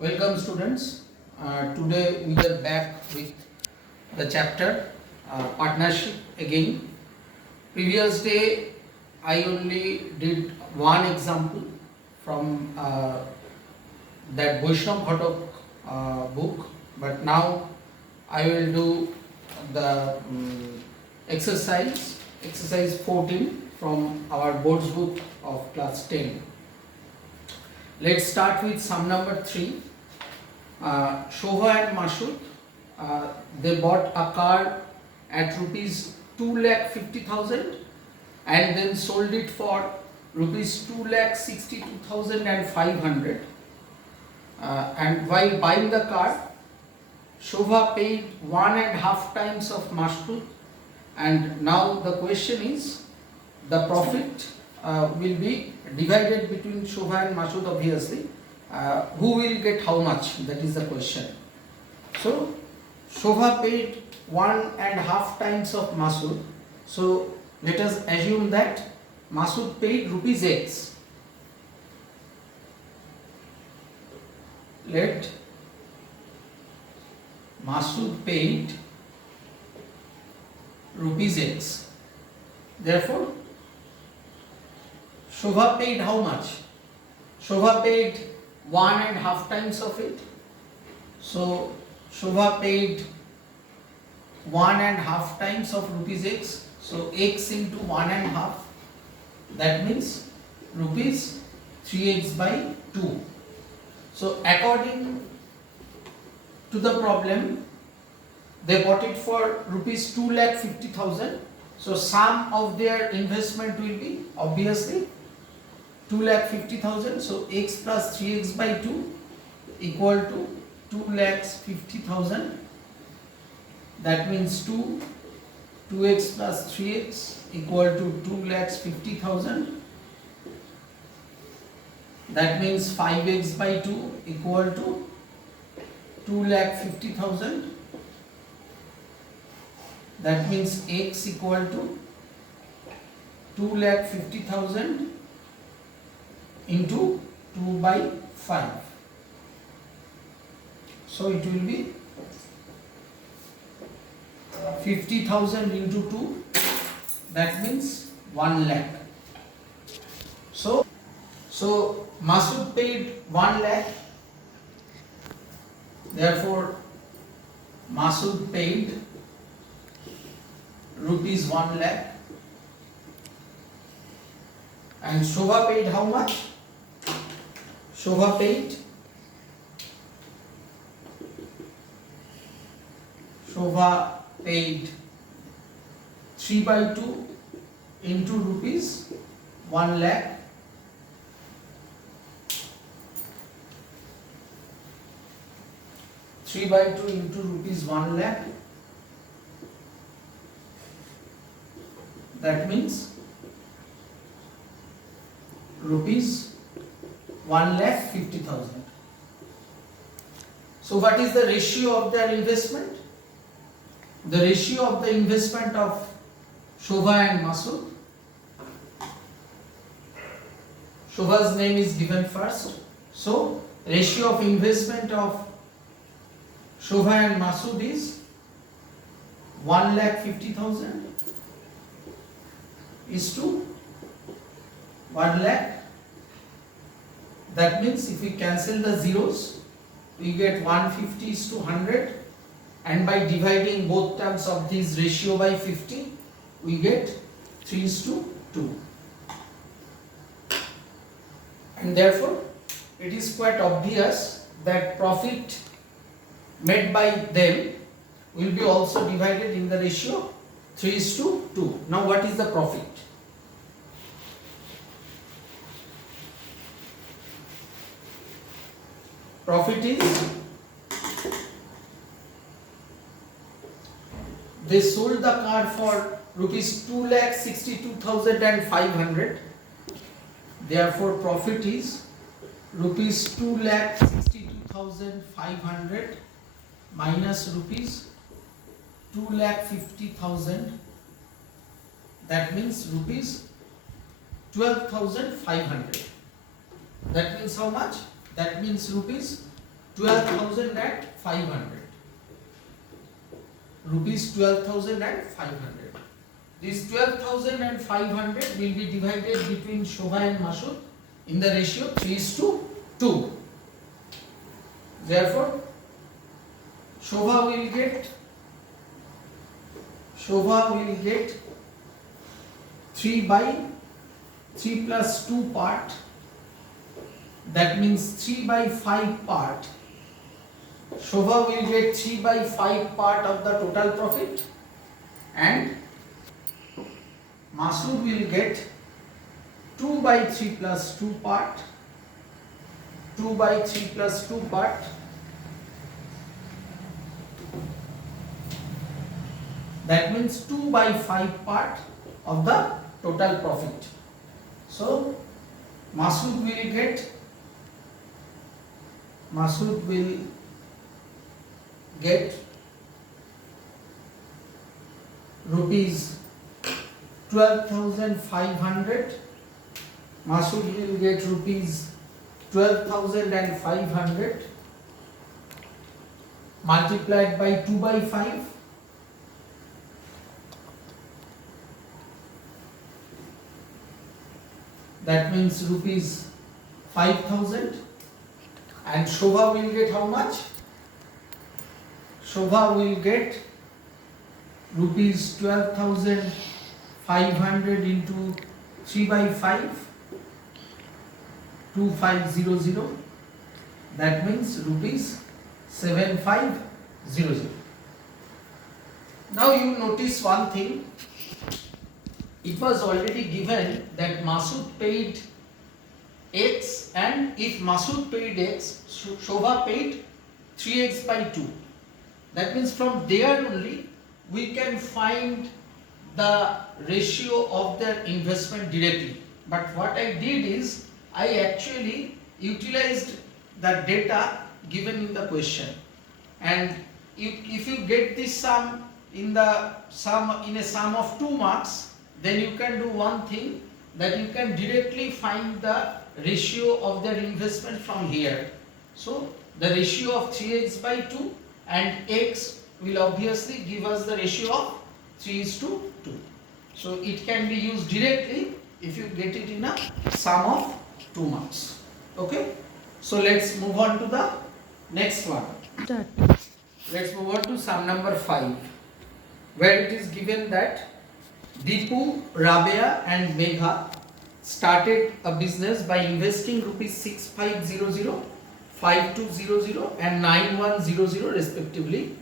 Welcome students. Today we are back with the chapter partnership again. Previous day I only did one example from that Vaishnav Ghatak book, but now I will do the exercise 14 from our board's book of class 10. Let's start with sum number 3. Shobha and Masud, they bought a car at rupees 2,50,000 and then sold it for rupees 2,62,500. And while buying the car, Shobha paid 1.5 times of Masud, and now the question is the profit will be divided between Shobha and Masud obviously. Who will get how much? That is the question. So Shobha paid 1.5 times of Masud. So let us assume that Masud paid rupees X. Let Masud paid rupees X. Therefore, Shobha paid how much? Shobha paid 1.5 times of it. So Shobha paid 1.5 times of rupees X. So X into 1.5, that means rupees 3x by 2. So according to the problem, they bought it for rupees 2,50,000. So sum of their investment will be obviously 2,50,000. So x plus 3x by 2 equal to 2,50,000. That means 2x plus 3x equal to 2,50,000. That means 5x by 2 equal to 2,50,000. That means x equal to 2,50,000 into 2 by 5. So it will be 50,000 into 2, that means 1 lakh. So Masud paid 1 lakh. Therefore Masud paid rupees 1 lakh. And Shobha paid how much? Shobha paid 3 by 2 into rupees 1 lakh. Three by 2 into rupees 1 lakh. That means rupees 1,50,000. So what is the ratio of their investment? The ratio of the investment of Shobha and Masud. Shobha's name is given first. So ratio of investment of Shobha and Masud is 1,50,000 is to 1 lakh. That means if we cancel the zeros, we get 150 is to 100, and by dividing both terms of this ratio by 50, we get 3 is to 2. And therefore, it is quite obvious that profit made by them will be also divided in the ratio 3 is to 2. Now what is the profit? Profit is, they sold the car for rupees 2,62,500. Therefore profit is rupees 2,62,500 minus rupees 2,50,000. That means rupees 12,500. That means how much? That means rupees 12,500. Rupees 12,500. This 12,500 will be divided between Shobha and Masud in the ratio 3:2. Therefore, Shobha will get 3 by 3 plus 2 part, that means 3 by 5 part. Shobha will get 3 by 5 part of the total profit, and Masud will get 2 by 3 plus 2 part, 2 by 3 plus 2 part, that means 2 by 5 part of the total profit. So Masud will get rupees 12,500. Masud will get rupees 12,500 multiplied by 2 by 5. That means rupees 5,000. And Shobha will get how much? Shobha will get rupees 12,500 into 3 by 5, 2500. That means rupees 7500. Now you notice one thing. It was already given that Masud paid X, and if Masud paid X, Shobha paid 3x by 2. That means from there only we can find the ratio of their investment directly. But what I did is I actually utilized the data given in the question, and if you get this sum in a sum of 2 marks, then you can do one thing, that you can directly find the ratio of their investment from here. So the ratio of 3x by 2 and x will obviously give us the ratio of 3:2. So it can be used directly if you get it in a sum of 2 marks. Okay. So let's move on to the next one. Let's move on to sum number 5, where it is given that Deepu, Rabia and Megha started a business by investing rupees 6500, 5200 and 9100 respectively,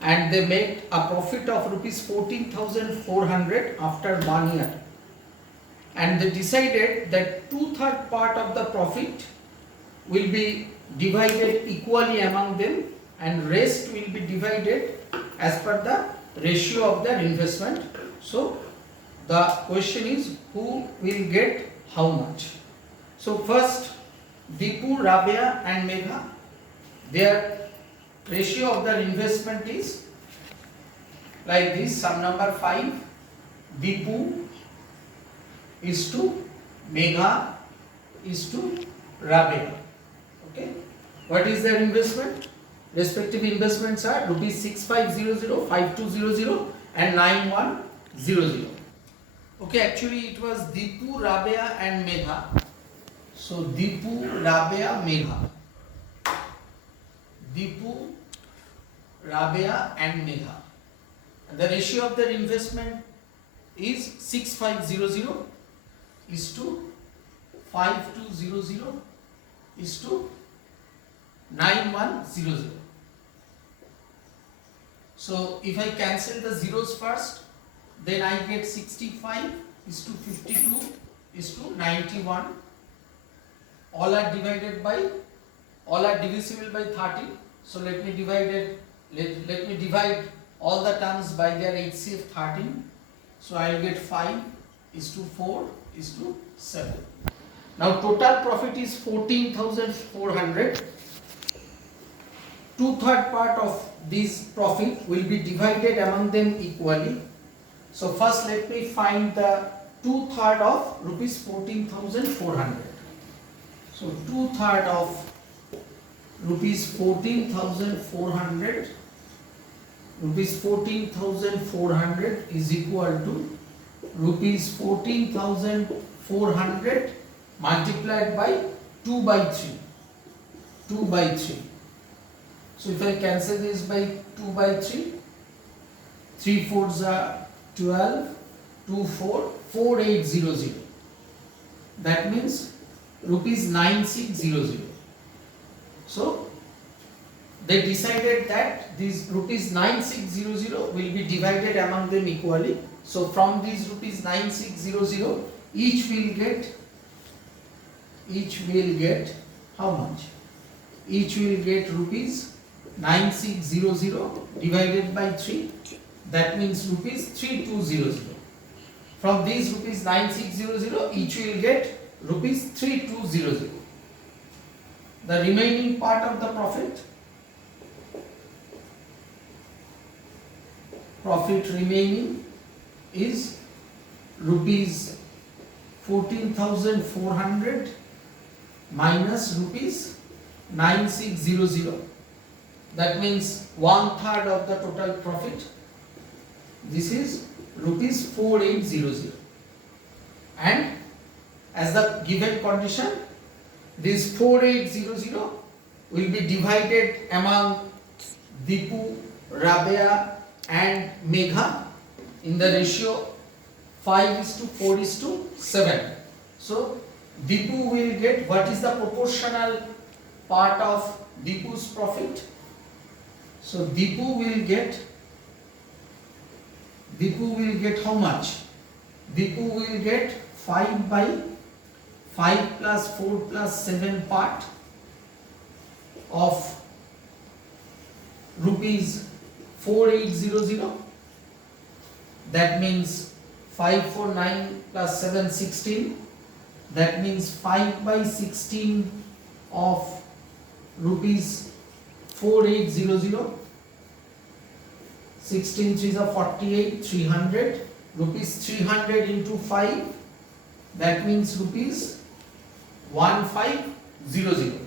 and they made a profit of rupees 14,400 after 1 year, and they decided that 2/3 part of the profit will be divided equally among them, and rest will be divided as per the ratio of their investment. So the question is, who will get how much? So first, Deepu, Rabia and Megha, their ratio of their investment is like this. Sum number 5, Deepu is to Megha is to Rabia. Okay. What is their investment? Respective investments are rupees 6500, 5200 and 9100. Okay, actually it was Deepu, Rabia and Megha. So Deepu, Rabia, Megha. Deepu, Rabia and Megha. The ratio of their investment is 6500 is to 5200 is to 9100. So if I cancel the zeros first, then I get 65 is to 52 is to 91. All are divisible by 30. So let me divide all the terms by their HCF 13. So I will get 5 is to 4 is to 7. Now total profit is 14,400. 2/3 part of this profit will be divided among them equally. So first let me find the 2/3 of rupees 14,400. So 2/3 of rupees 14,400, rupees 14,400 is equal to rupees 14,400 multiplied by 2 by 3. 2 by 3. So if I cancel this by 2 by 3, 3 fours are 12, 2 4, 4800. That means rupees 9600. So they decided that these rupees 9600 will be divided among them equally. So from these rupees 9600, each will get how much? Each will get rupees 9600 divided by 3. That means rupees 3200. From these rupees 9600, each will get rupees 3200. The remaining part of the profit remaining is rupees 14,400 minus rupees 9600. That means 1/3 of the total profit. This is rupees 4800. And as the given condition, this 4800 will be divided among Deepu, Rabea and Megha in the ratio 5:4:7. So Deepu will get, what is the proportional part of Deepu's profit? So Deepu will get how much? Deepu will get 5 by 5 plus 4 plus 7 part of rupees 4800. That means 5 4 9 plus 7 16. That means 5 by 16 of rupees 4800. 16 3s are 48, 300. Rupees 300 into 5. That means rupees 1500.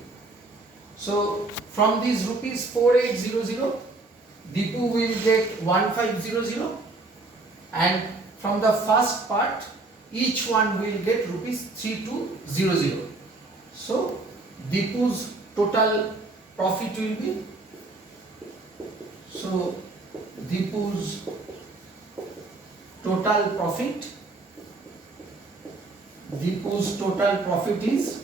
So from these rupees 4800, Deepu will get 1500, and from the first part, each one will get rupees 3200. So Deepu's total profit will be, so Deepu's total profit is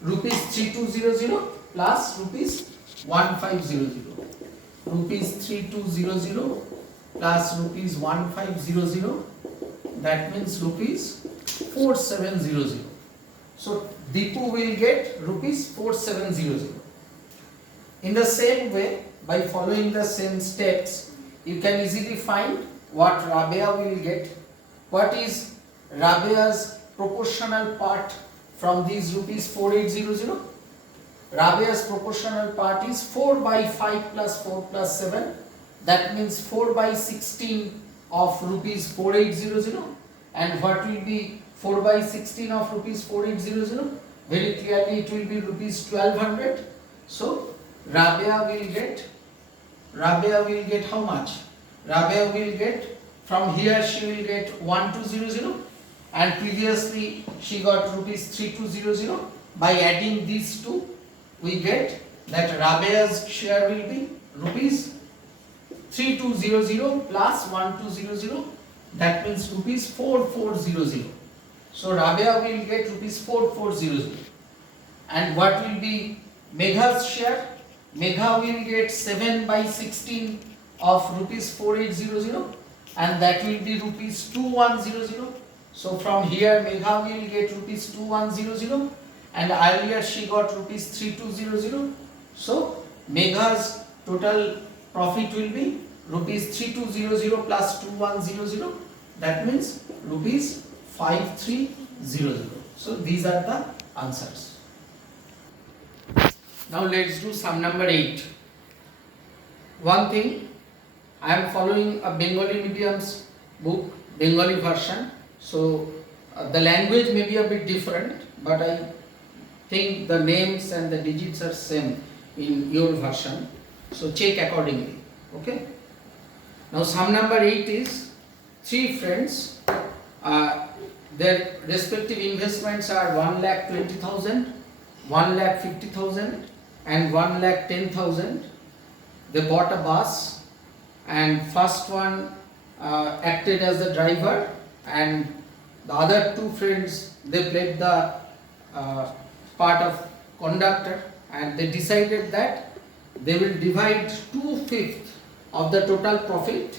rupees 3200 plus rupees 1500. Rupees 3200 plus rupees 1500, that means rupees 4700. So Deepu will get rupees 4700. In the same way, by following the same steps, you can easily find what Rabea will get. What is Rabea's proportional part from these rupees 4800? Rabea's proportional part is 4 by 5 plus 4 plus 7. That means 4 by 16 of rupees 4800. And what will be 4 by 16 of rupees 4800? Very clearly it will be rupees 1200. So Rabea will get how much? Rabea will get, from here she will get 1200, and previously she got rupees 3200. By adding these two, we get that Rabea's share will be rupees 3200 plus 1200. That means rupees 4400. So Rabea will get rupees 4400. And what will be Megha's share? Megha will get 7 by 16 of rupees 4800, and that will be rupees 2100. So from here Megha will get rupees 2100, and earlier she got rupees 3200. So Megha's total profit will be rupees 3200 plus 2100. That means rupees 5300. So these are the answers. Now let's do sum number 8. One thing, I am following a Bengali medium's book, Bengali version. So the language may be a bit different, but I think the names and the digits are same. in your version. So check accordingly. Okay. Now sum number 8 is 3 friends. Their respective investments are 1,20,000, 1,50,000 and 1,10,000. They bought a bus, and first one acted as the driver, and the other 2 friends, they played the part of conductor, and they decided that they will divide 2/5 of the total profit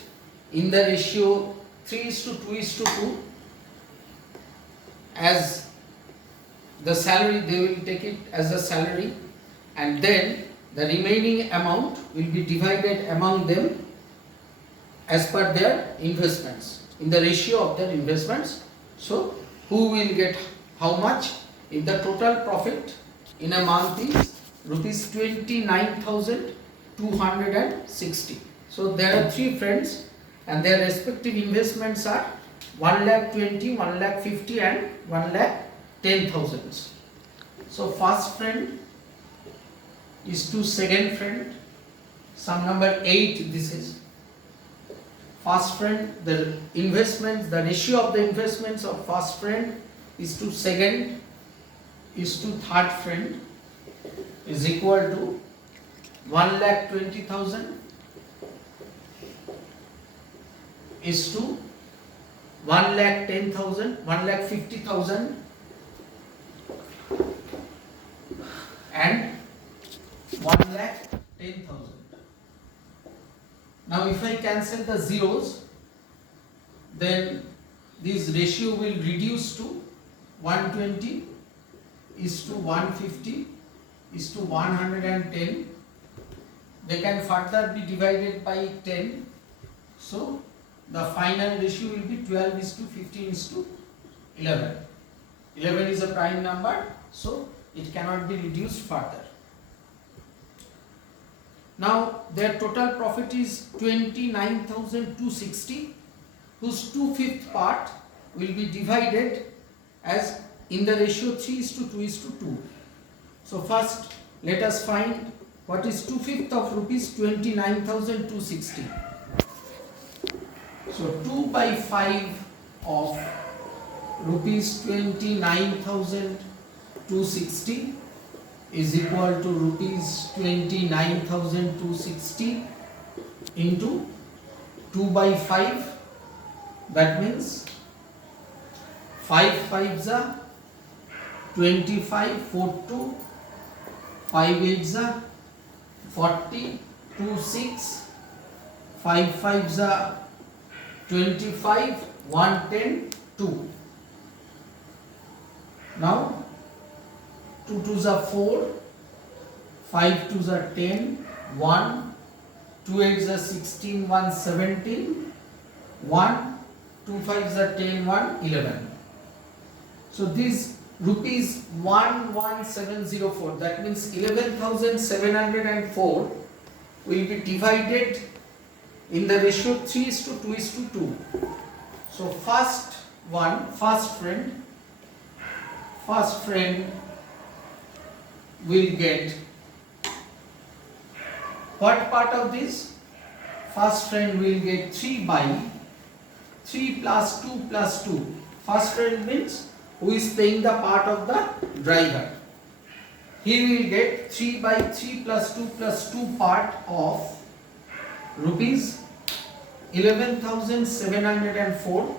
in the ratio 3:2:2 as the salary. They will take it as a salary, and then the remaining amount will be divided among them as per their investments, in the ratio of their investments. So who will get how much? If the total profit in a month is rupees 29,260. So there are 3 friends, and their respective investments are 1,20,000, 1,50,000 and 1,10,000. So first friend is to second friend. Sum number 8 this is. First friend, the investments, the ratio of the investments of first friend is to second is to third friend is equal to 1,20,000 is to 1,10,000, 1,50,000 and 1,10,000. Now if I cancel the zeros, then this ratio will reduce to 120 is to 150 is to 110. They can further be divided by 10. So the final ratio will be 12 is to 15 is to 11. 11 is a prime number, so it cannot be reduced further. Now their total profit is 29,260, whose 2/5 part will be divided as in the ratio 3:2:2. So first let us find what is 2/5 of rupees 29,260. So 2/5 of rupees 29,260 is equal to rupees 29,260 into 2/5. That means 5 5s are 25, 4 2, 5 8s are 40, 2 6, 5 5s are 25, 1 10, 2. Now 2 2s are 4, 5 2s are 10, 1, 2 8s are 16, 1 17, 1, 2 5s are 10, 1 11. So this rupees 11,704, that means 11,704 will be divided in the ratio 3:2:2. So first friend will get what part of this? First friend will get 3/3 plus 2 plus 2. First friend means who is paying the part of the driver. He will get 3/3 plus 2 plus 2 part of rupees 11,704.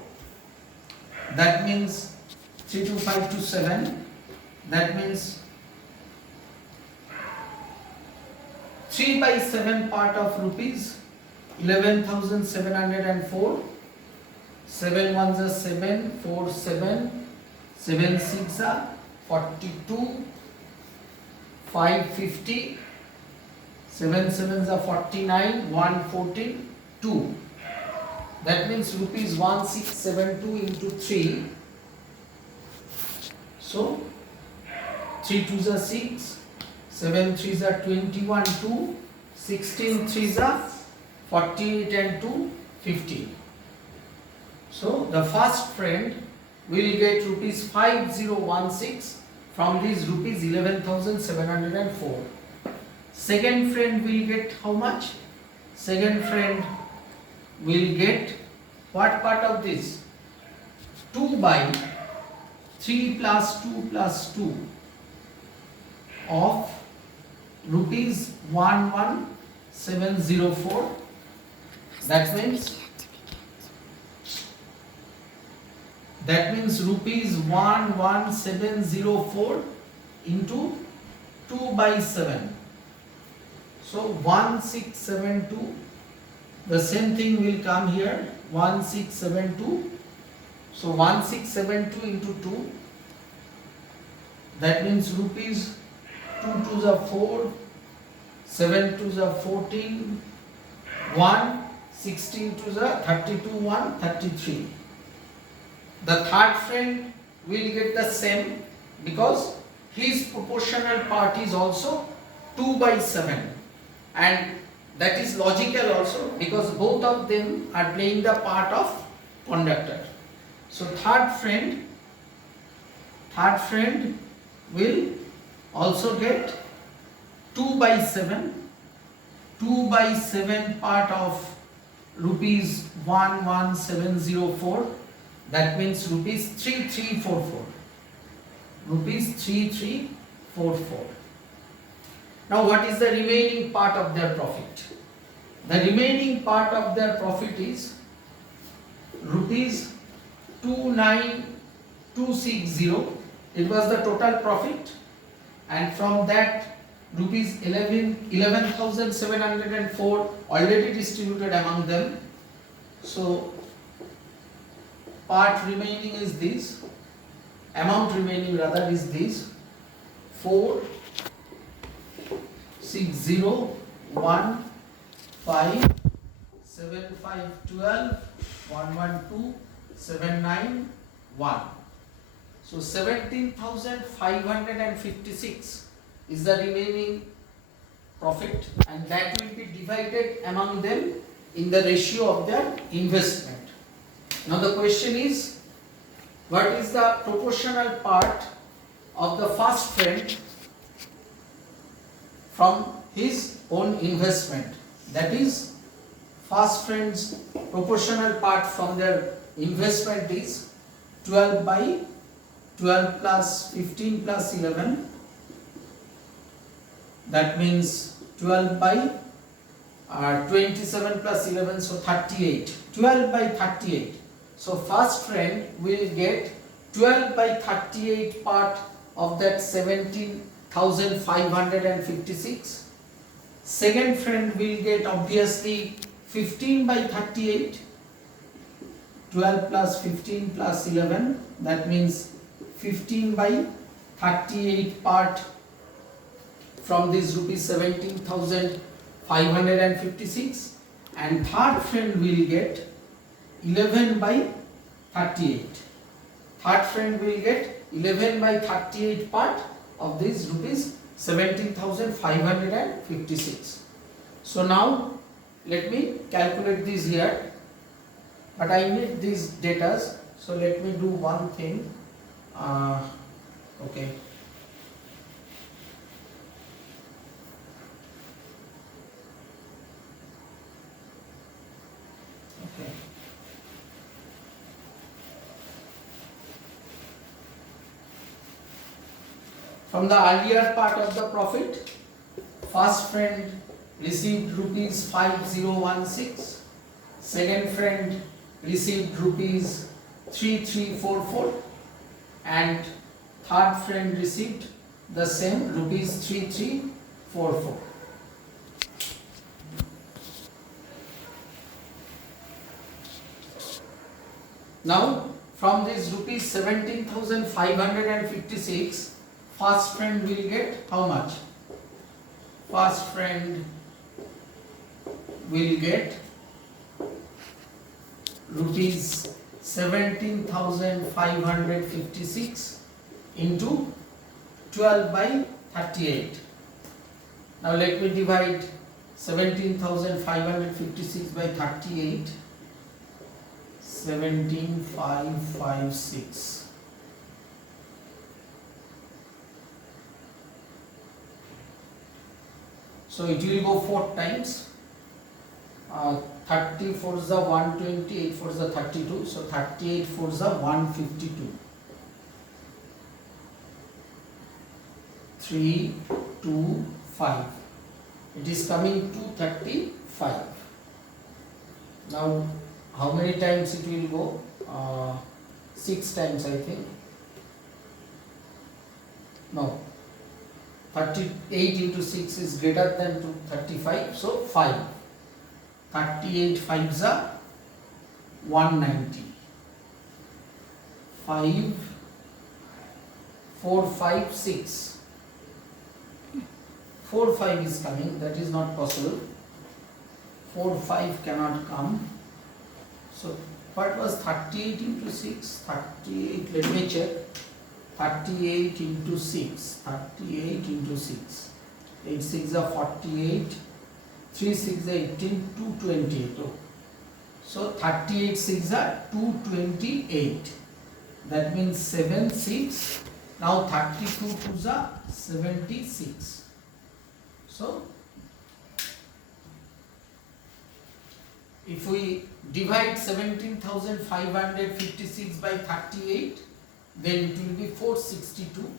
That means 3 to 5 to 7. That means 3/7 part of rupees 11,704. 7 1s are 7, 4 7, 7 6 are 42, 5 50, 7 7s are 49, 1 14, 2. That means rupees 1672 into 3. So 3 2s are 6, 7 3s are 21, 2, 16 3s are 48 and 2 15. So the first friend will get rupees 5016 from these rupees 11,704. Second friend will get how much? Second friend will get what part of this? 2 by 3 plus 2 plus 2 of rupees 11704. That means rupees 11704 into 2 by 7. So 1672. The same thing will come here, 1672. So 1672 into 2. That means rupees 2 2s are 4, 7 2s are 14, 1, 16 2s are 32, 1, 33. The third friend will get the same because his proportional part is also 2 by 7, and that is logical also because both of them are playing the part of conductor. So third friend will also get 2 by 7 part of rupees 11704. That means rupees 3344. Now what is the remaining part of their profit? The remaining part of their profit is rupees 29260. It was the total profit, and from that rupees 11,704 already distributed among them. So part remaining is this, amount remaining rather is this, 4 6 0 1 5 7 5 12 1 1 2 7 9 1. So 17,556 is the remaining profit, and that will be divided among them in the ratio of their investment. Now the question is, what is the proportional part of the first friend from his own investment? That is, first friend's proportional part from their investment is 12 by 12 plus 15 plus 11. That means 12 by 27 plus 11, so 38. 12 by 38. So first friend will get 12 by 38 part of that 17,556. Second friend will get obviously 15 by 38. 12 plus 15 plus 11. That means 15 by 38 part from this rupees 17,556, and third friend will get 11 by 38. Third friend will get 11 by 38 part of this rupees 17,556. So now let me calculate this here, but I need these data, so let me do one thing. Okay. From the earlier part of the profit, first friend received rupees 5016, second friend received rupees 3344, and third friend received the same rupees 3344. Now from this rupees 17,556, first friend will get how much? First friend will get rupees 17,556 into 12 by 38. Now let me divide 17,556 by 38. 17,556. So it will go 4 times. 30 4 is the 120, 8 4 is the 32. So 38 4 is the 152. 3, 2, 5. It is coming to 35. Now, how many times it will go? 6 times, I think. No. 38 into 6 is greater than 35, so 5. 38 5s are 190. 5, 4, 5, 6. 4, 5 is coming, that is not possible. 4, 5 cannot come. So, what was 38 into 6? 38, let me check. 38 into 6. 38 into 6. 8 6 are 48. 3 6 are 18. 228. Oh. So 38 6 are 228. That means 7 6. Now 32 2s are 76. So if we divide 17,556 by 38, then it will be 462.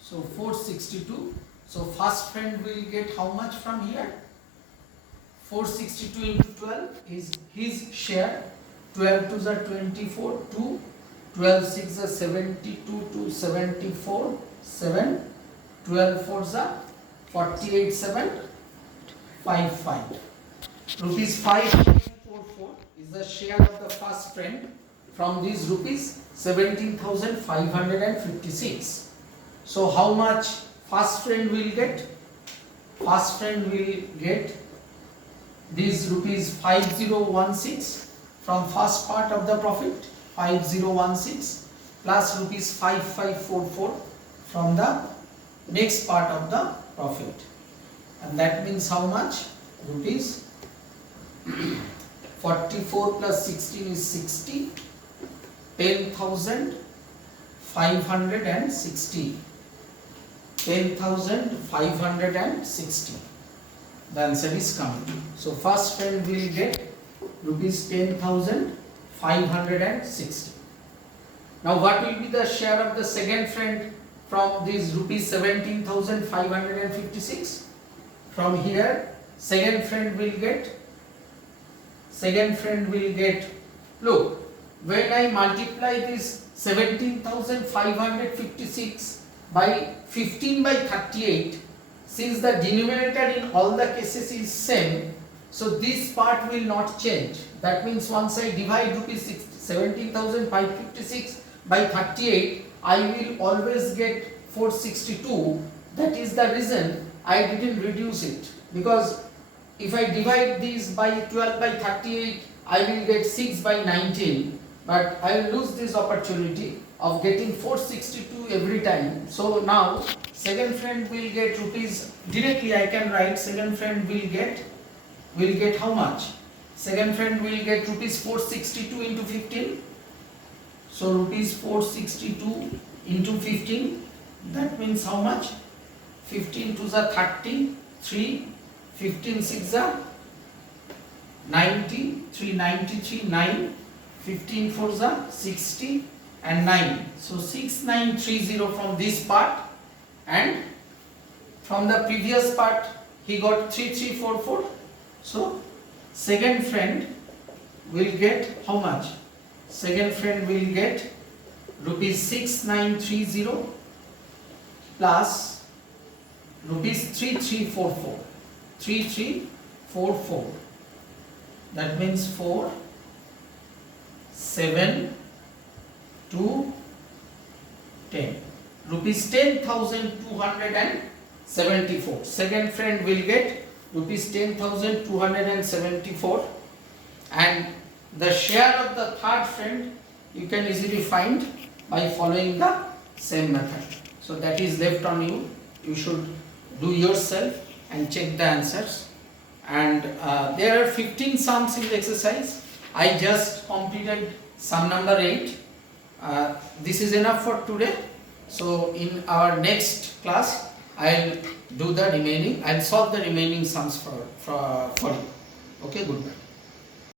So 462. So first friend will get how much from here? 462 into 12 is his share. 12 2s are 24. 2. 12 6 are 72. 2 74. 7. 12 4s are 48. 7 55. Rupees 544 is the share of the first friend from these rupees 17,556. So how much first friend will get? First friend will get these rupees 5016 from first part of the profit, 5016 plus rupees 5544 from the next part of the profit, and that means how much? Rupees 44 plus 16 is 60. 10,560. 10,560. The answer is coming. So first friend will get rupees 10,560. Now what will be the share of the second friend from these rupees 17,556? From here, second friend will get, look, when I multiply this 17,556 by 15 by 38, since the denominator in all the cases is same, so this part will not change. That means once I divide rupees 17,556 by 38, I will always get 462. That is the reason I didn't reduce it, because if I divide these by 12 by 38, I will get 6 by 19, but I will lose this opportunity of getting 462 every time. So now second friend will get rupees, directly I can write second friend will get how much? Second friend will get rupees 462 into 15. So rupees 462 into 15, that means how much? 15 2s are 30, 3, 15 6s are 90, 393, 9, 15 4s are 60 and 9. So 6930 from this part, and from the previous part he got 3344. So second friend will get how much? Second friend will get rupees 6930 plus rupees 3344. 3344. That means 4, 7, 2, 10. Rupees 10,274. Second friend will get rupees 10,274, and the share of the third friend you can easily find by following the same method. So that is left on you. You should do yourself and check the answers. And there are 15 sums in the exercise. I just completed sum number 8. This is enough for today. So in our next class, I will do the remaining. I'll solve the remaining sums for you. Okay, goodbye.